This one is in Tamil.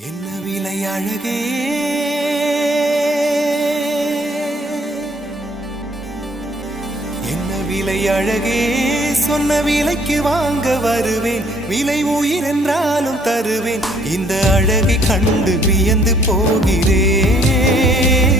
என்ன விலை அழகே, என்ன விலை அழகே, சொன்ன விலைக்கு வாங்க வருவேன். விலை உயிர் என்றாலும் தருவேன். இந்த அழகை கண்டு வியந்து போகிறேன்.